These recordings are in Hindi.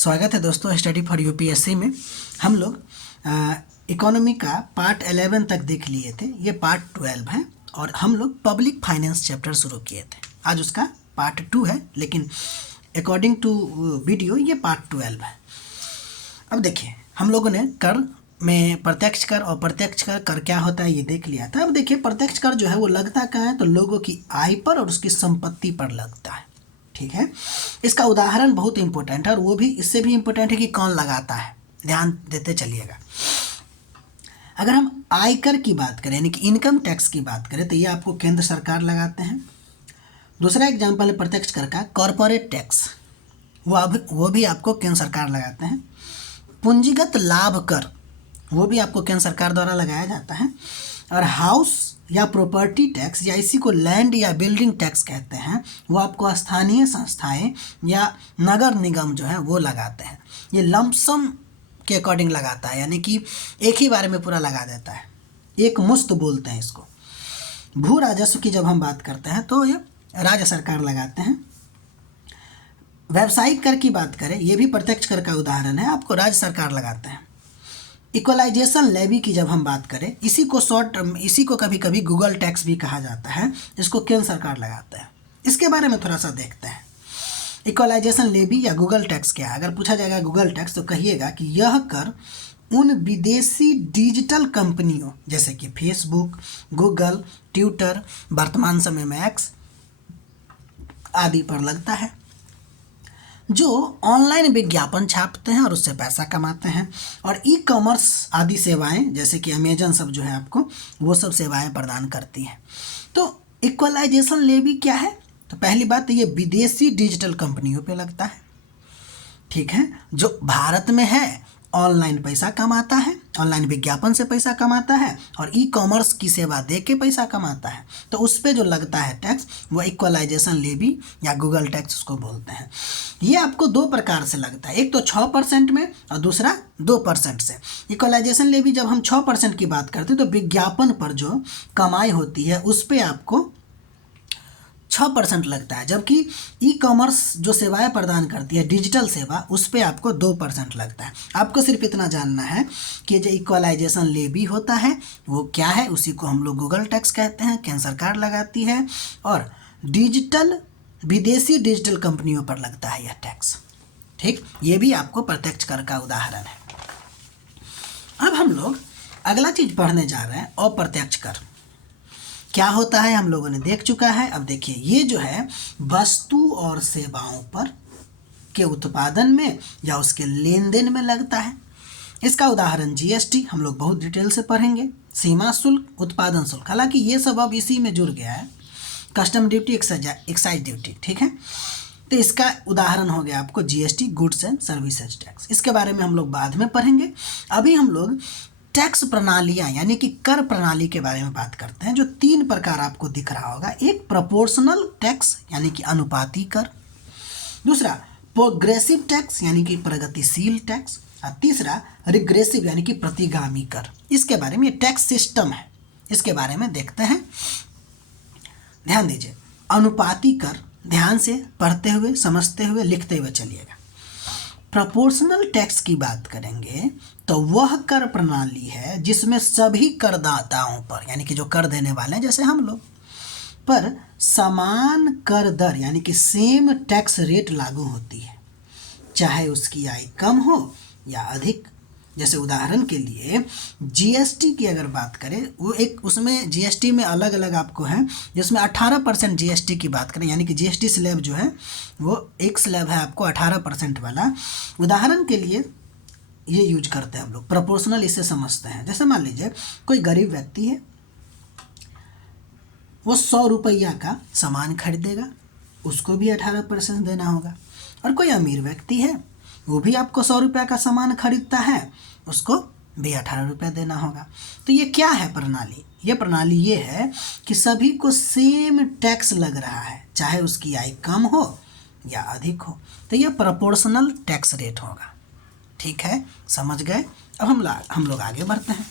स्वागत है दोस्तों स्टडी फॉर यूपीएससी में। हम लोग इकोनॉमी का पार्ट 11 तक देख लिए थे। ये पार्ट 12 है और हम लोग पब्लिक फाइनेंस चैप्टर शुरू किए थे। आज उसका पार्ट 2 है, लेकिन अकॉर्डिंग टू वीडियो ये पार्ट 12 है। अब देखिए, हम लोगों ने कर में प्रत्यक्ष कर और प्रत्यक्ष कर क्या होता है ये देख लिया था। अब देखिए, प्रत्यक्ष कर जो है वो लगता कहाँ है, तो लोगों की आय पर और उसकी संपत्ति पर लगता है। ठीक है, इसका उदाहरण बहुत इंपॉर्टेंट है और वो भी इससे भी इंपॉर्टेंट है कि कौन लगाता है। ध्यान देते चलिएगा। अगर हम आयकर की बात करें यानी कि इनकम टैक्स की बात करें तो ये आपको केंद्र सरकार लगाते हैं। दूसरा एग्जाम्पल है प्रत्यक्ष कर का कॉरपोरेट टैक्स, वो भी आपको केंद्र सरकार लगाते हैं। पूंजीगत लाभ कर वो भी आपको केंद्र सरकार द्वारा लगाया जाता है। और हाउस या प्रॉपर्टी टैक्स या इसी को लैंड या बिल्डिंग टैक्स कहते हैं, वो आपको स्थानीय संस्थाएं या नगर निगम जो है वो लगाते हैं। ये लमसम के अकॉर्डिंग लगाता है, यानी कि एक ही बारे में पूरा लगा देता है, एक मुश्त बोलते हैं इसको। भू राजस्व की जब हम बात करते हैं तो ये राज्य सरकार लगाते हैं। व्यावसायिक कर की बात करें, ये भी प्रत्यक्ष कर का उदाहरण है, आपको राज्य सरकार लगाते हैं। इक्वलाइजेशन लेवी की जब हम बात करें, इसी को कभी कभी गूगल टैक्स भी कहा जाता है, इसको केंद्र सरकार लगाता है। इसके बारे में थोड़ा सा देखते हैं। इक्वलाइजेशन लेवी या गूगल टैक्स क्या है। अगर पूछा जाएगा गूगल टैक्स तो कहिएगा कि यह कर उन विदेशी डिजिटल कंपनियों जैसे कि फेसबुक, गूगल, ट्विटर, वर्तमान समय में एक्स आदि पर लगता है, जो ऑनलाइन विज्ञापन छापते हैं और उससे पैसा कमाते हैं। और ई कॉमर्स आदि सेवाएं जैसे कि अमेजन सब जो है आपको वो सब सेवाएं प्रदान करती हैं। तो इक्वलाइजेशन लेवी क्या है, तो पहली बात तो ये विदेशी डिजिटल कंपनियों पे लगता है। ठीक है, जो भारत में है ऑनलाइन पैसा कमाता है, ऑनलाइन विज्ञापन से पैसा कमाता है और ई कॉमर्स की सेवा दे के पैसा कमाता है, तो उस पर जो लगता है टैक्स वो इक्वलाइजेशन लेवी या गूगल टैक्स उसको बोलते हैं। ये आपको दो प्रकार से लगता है, एक तो 6% में और दूसरा 2% से। इक्वलाइजेशन लेवी जब हम 6% की बात करते हैं तो विज्ञापन पर जो कमाई होती है उस पर आपको 6% लगता है, जबकि ई कॉमर्स जो सेवाएं प्रदान करती है डिजिटल सेवा उस पर आपको 2% लगता है। आपको सिर्फ इतना जानना है कि जो इक्वलाइजेशन लेवी होता है वो क्या है, उसी को हम लोग गूगल टैक्स कहते हैं, केंद्र सरकार लगाती है। और विदेशी डिजिटल कंपनियों पर लगता है यह टैक्स। ठीक, ये भी आपको प्रत्यक्ष कर का उदाहरण है। अब हम लोग अगला चीज पढ़ने जा रहे हैं, अप्रत्यक्ष कर क्या होता है हम लोगों ने देख चुका है। अब देखिए, ये जो है वस्तु और सेवाओं पर के उत्पादन में या उसके लेन देन में लगता है। इसका उदाहरण जीएसटी हम लोग बहुत डिटेल से पढ़ेंगे, सीमा शुल्क, उत्पादन शुल्क, हालांकि ये सब अब इसी में जुड़ गया है, कस्टम ड्यूटी, एक्साइज ड्यूटी। ठीक है, तो इसका उदाहरण हो गया आपको GST, goods and services tax. इसके बारे में हम लोग बाद में पढ़ेंगे। अभी हम लोग टैक्स प्रणालियां यानी कि कर प्रणाली के बारे में बात करते हैं, जो 3 प्रकार आपको दिख रहा होगा। एक प्रोपोर्शनल टैक्स यानी कि अनुपाती कर, दूसरा प्रोग्रेसिव टैक्स यानी कि प्रगतिशील टैक्स, और तीसरा रिग्रेसिव यानी कि प्रतिगामी कर। इसके बारे में, ये टैक्स सिस्टम है, इसके बारे में देखते हैं। ध्यान दीजिए, अनुपाती कर ध्यान से पढ़ते हुए, समझते हुए, लिखते हुए चलिएगा। प्रोपोर्शनल टैक्स की बात करेंगे तो वह कर प्रणाली है जिसमें सभी करदाताओं पर यानी कि जो कर देने वाले हैं जैसे हम लोग पर समान कर दर यानी कि सेम टैक्स रेट लागू होती है, चाहे उसकी आय कम हो या अधिक। जैसे उदाहरण के लिए जीएसटी की अगर बात करें, वो एक उसमें जीएसटी में अलग अलग आपको है, जिसमें 18% जीएसटी की बात करें यानी कि जीएसटी स्लैब जो है वो एक स्लैब है आपको 18% वाला। उदाहरण के लिए ये यूज करते हैं हम लोग, प्रोपोर्शनल इसे समझते हैं। जैसे मान लीजिए कोई गरीब व्यक्ति है, वो 100 रुपया का सामान खरीदेगा, उसको भी 18% देना होगा। और कोई अमीर व्यक्ति है, वो भी आपको 100 रुपये का सामान खरीदता है, उसको भी 18 रुपये देना होगा। तो ये क्या है प्रणाली, ये प्रणाली ये है कि सभी को सेम टैक्स लग रहा है, चाहे उसकी आय कम हो या अधिक हो। तो ये प्रोपोर्शनल टैक्स रेट होगा। ठीक है, समझ गए। अब हम लोग आगे बढ़ते हैं।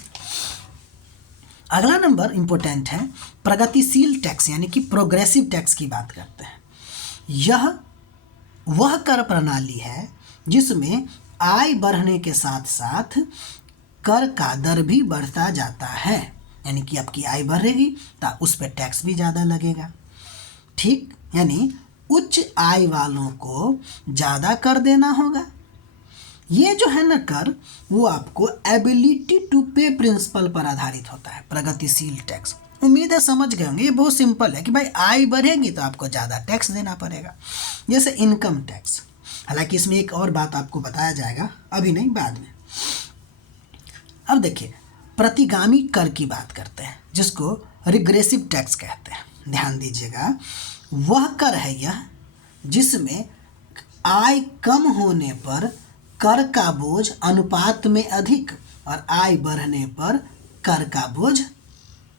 अगला नंबर इंपॉर्टेंट है, प्रगतिशील टैक्स यानी कि प्रोग्रेसिव टैक्स की बात करते हैं। यह वह कर प्रणाली है जिसमें आय बढ़ने के साथ साथ कर का दर भी बढ़ता जाता है। यानी कि आपकी आय बढ़ेगी तो उस पर टैक्स भी ज़्यादा लगेगा। ठीक, यानी उच्च आय वालों को ज़्यादा कर देना होगा। ये जो है ना कर, वो आपको एबिलिटी टू पे प्रिंसिपल पर आधारित होता है, प्रगतिशील टैक्स। उम्मीद है समझ गए होंगे। ये बहुत सिंपल है कि भाई आय बढ़ेगी तो आपको ज़्यादा टैक्स देना पड़ेगा, जैसे इनकम टैक्स। हालांकि इसमें एक और बात आपको बताया जाएगा, अभी नहीं, बाद में। अब देखिए, प्रतिगामी कर की बात करते हैं, जिसको रिग्रेसिव टैक्स कहते हैं। ध्यान दीजिएगा, वह कर है यह जिसमें आय कम होने पर कर का बोझ अनुपात में अधिक और आय बढ़ने पर कर का बोझ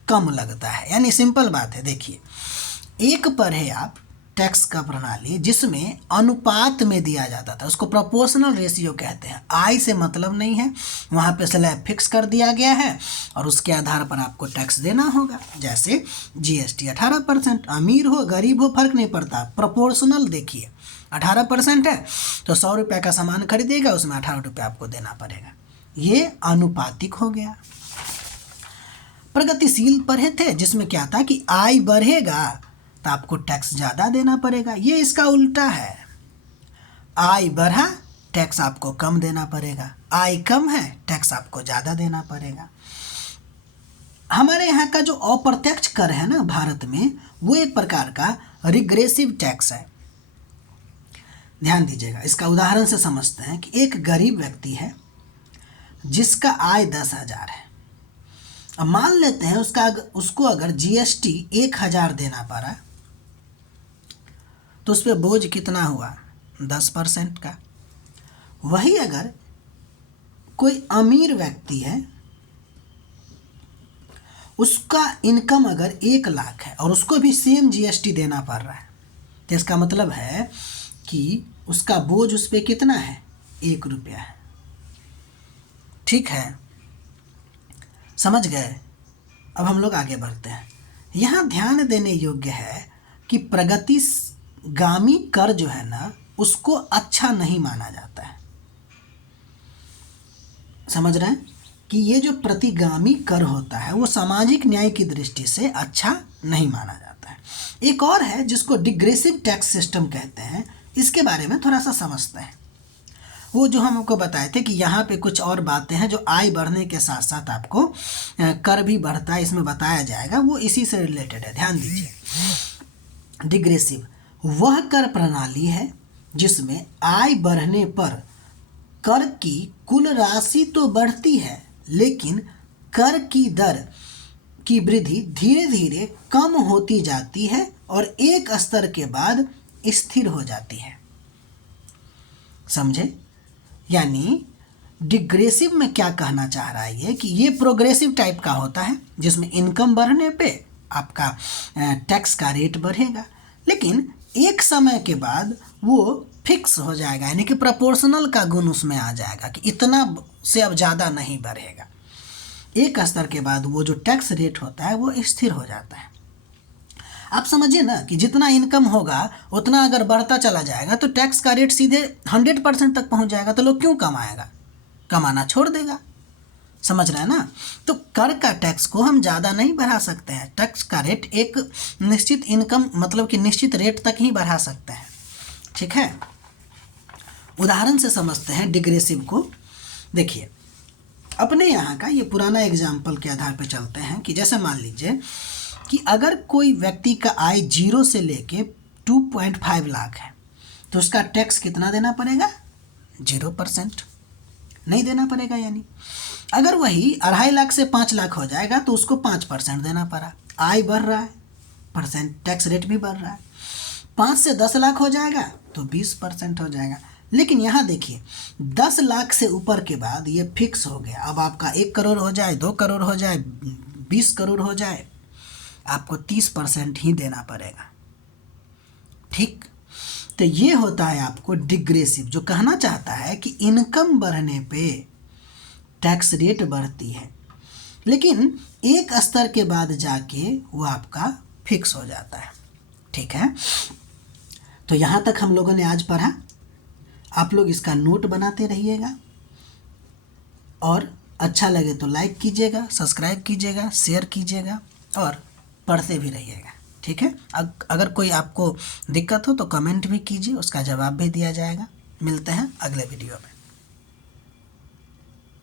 कम लगता है। यानी सिंपल बात है, देखिए, एक पर है आप टैक्स का प्रणाली जिसमें अनुपात में दिया जाता था, उसको प्रोपोर्शनल रेशियो कहते हैं। आय से मतलब नहीं है, वहाँ पे स्लैब फिक्स कर दिया गया है और उसके आधार पर आपको टैक्स देना होगा। जैसे जीएसटी 18%, अमीर हो गरीब हो फर्क नहीं पड़ता, प्रोपोर्शनल। देखिए 18% है तो 100 रुपये का सामान खरीदेगा, उसमें 18 रुपये आपको देना पड़ेगा। ये अनुपातिक हो गया। प्रगतिशील पर थे जिसमें क्या था कि आय बढ़ेगा तो आपको टैक्स ज़्यादा देना पड़ेगा। ये इसका उल्टा है, आय बढ़ा टैक्स आपको कम देना पड़ेगा, आय कम है टैक्स आपको ज़्यादा देना पड़ेगा। हमारे यहाँ का जो अप्रत्यक्ष कर है ना भारत में, वो एक प्रकार का रिग्रेसिव टैक्स है। ध्यान दीजिएगा, इसका उदाहरण से समझते हैं कि एक गरीब व्यक्ति है जिसका आय 10,000 है। अब मान लेते हैं उसको अगर जीएसटी 1,000 देना पड़ा तो उस पर बोझ कितना हुआ, 10% का। वही अगर कोई अमीर व्यक्ति है, उसका इनकम अगर 1 लाख है और उसको भी सेम जीएसटी देना पड़ रहा है, तो इसका मतलब है कि उसका बोझ उस पर कितना है, 1 रुपया है। ठीक है, समझ गए। अब हम लोग आगे बढ़ते हैं। यहाँ ध्यान देने योग्य है कि प्रगतिगामी कर जो है ना, उसको अच्छा नहीं माना जाता है। समझ रहे हैं कि ये जो प्रतिगामी कर होता है वो सामाजिक न्याय की दृष्टि से अच्छा नहीं माना जाता है। एक और है जिसको डिग्रेसिव टैक्स सिस्टम कहते हैं। इसके बारे में थोड़ा सा समझते हैं। वो जो हम आपको बताए थे कि यहाँ पे कुछ और बातें हैं जो आय बढ़ने के साथ साथ आपको कर भी बढ़ता है, इसमें बताया जाएगा, वो इसी से रिलेटेड है। ध्यान दीजिए, डिग्रेसिव वह कर प्रणाली है जिसमें आय बढ़ने पर कर की कुल राशि तो बढ़ती है, लेकिन कर की दर की वृद्धि धीरे धीरे कम होती जाती है और एक स्तर के बाद स्थिर हो जाती है। समझे? यानी डिग्रेसिव में क्या कहना चाह रहा है ये कि ये प्रोग्रेसिव टाइप का होता है जिसमें इनकम बढ़ने पे आपका टैक्स का रेट बढ़ेगा, लेकिन एक समय के बाद वो फिक्स हो जाएगा, यानी कि प्रोपोर्शनल का गुण उसमें आ जाएगा कि इतना से अब ज़्यादा नहीं बढ़ेगा। एक स्तर के बाद वो जो टैक्स रेट होता है वो स्थिर हो जाता है। आप समझिए ना कि जितना इनकम होगा उतना अगर बढ़ता चला जाएगा तो टैक्स का रेट सीधे 100% तक पहुंच जाएगा, तो लोग क्यों कमाएगा, कमाना छोड़ देगा। समझ रहे हैं ना? तो कर का टैक्स को हम ज़्यादा नहीं बढ़ा सकते हैं। टैक्स का रेट एक निश्चित इनकम मतलब कि निश्चित रेट तक ही बढ़ा सकते हैं। ठीक है, उदाहरण से समझते हैं डिग्रेसिव को। देखिए, अपने यहाँ का ये पुराना एग्जाम्पल के आधार पर चलते हैं कि जैसे मान लीजिए कि अगर कोई व्यक्ति का आय 0 से लेके 2.5 लाख है तो उसका टैक्स कितना देना पड़ेगा, 0% नहीं देना पड़ेगा। यानी अगर वही 2.5 लाख से 5 लाख हो जाएगा तो उसको 5% देना पड़ा। आय बढ़ रहा है, परसेंट टैक्स रेट भी बढ़ रहा है। 5 से 10 लाख हो जाएगा तो 20% हो जाएगा। लेकिन यहाँ देखिए, 10 लाख से ऊपर के बाद ये फिक्स हो गया। अब आपका 1 करोड़ हो जाए, 2 करोड़ हो जाए, 20 करोड़ हो जाए, आपको 30% ही देना पड़ेगा। ठीक, तो ये होता है आपको डिग्रेसिव, जो कहना चाहता है कि इनकम बढ़ने पे टैक्स रेट बढ़ती है, लेकिन एक स्तर के बाद जाके वो आपका फिक्स हो जाता है। ठीक है, तो यहाँ तक हम लोगों ने आज पढ़ा। आप लोग इसका नोट बनाते रहिएगा और अच्छा लगे तो लाइक कीजिएगा, सब्सक्राइब कीजिएगा, शेयर कीजिएगा और पढ़ते भी रहिएगा। ठीक है। अगर कोई आपको दिक्कत हो तो कमेंट भी कीजिए, उसका जवाब भी दिया जाएगा। मिलते हैं अगले वीडियो में।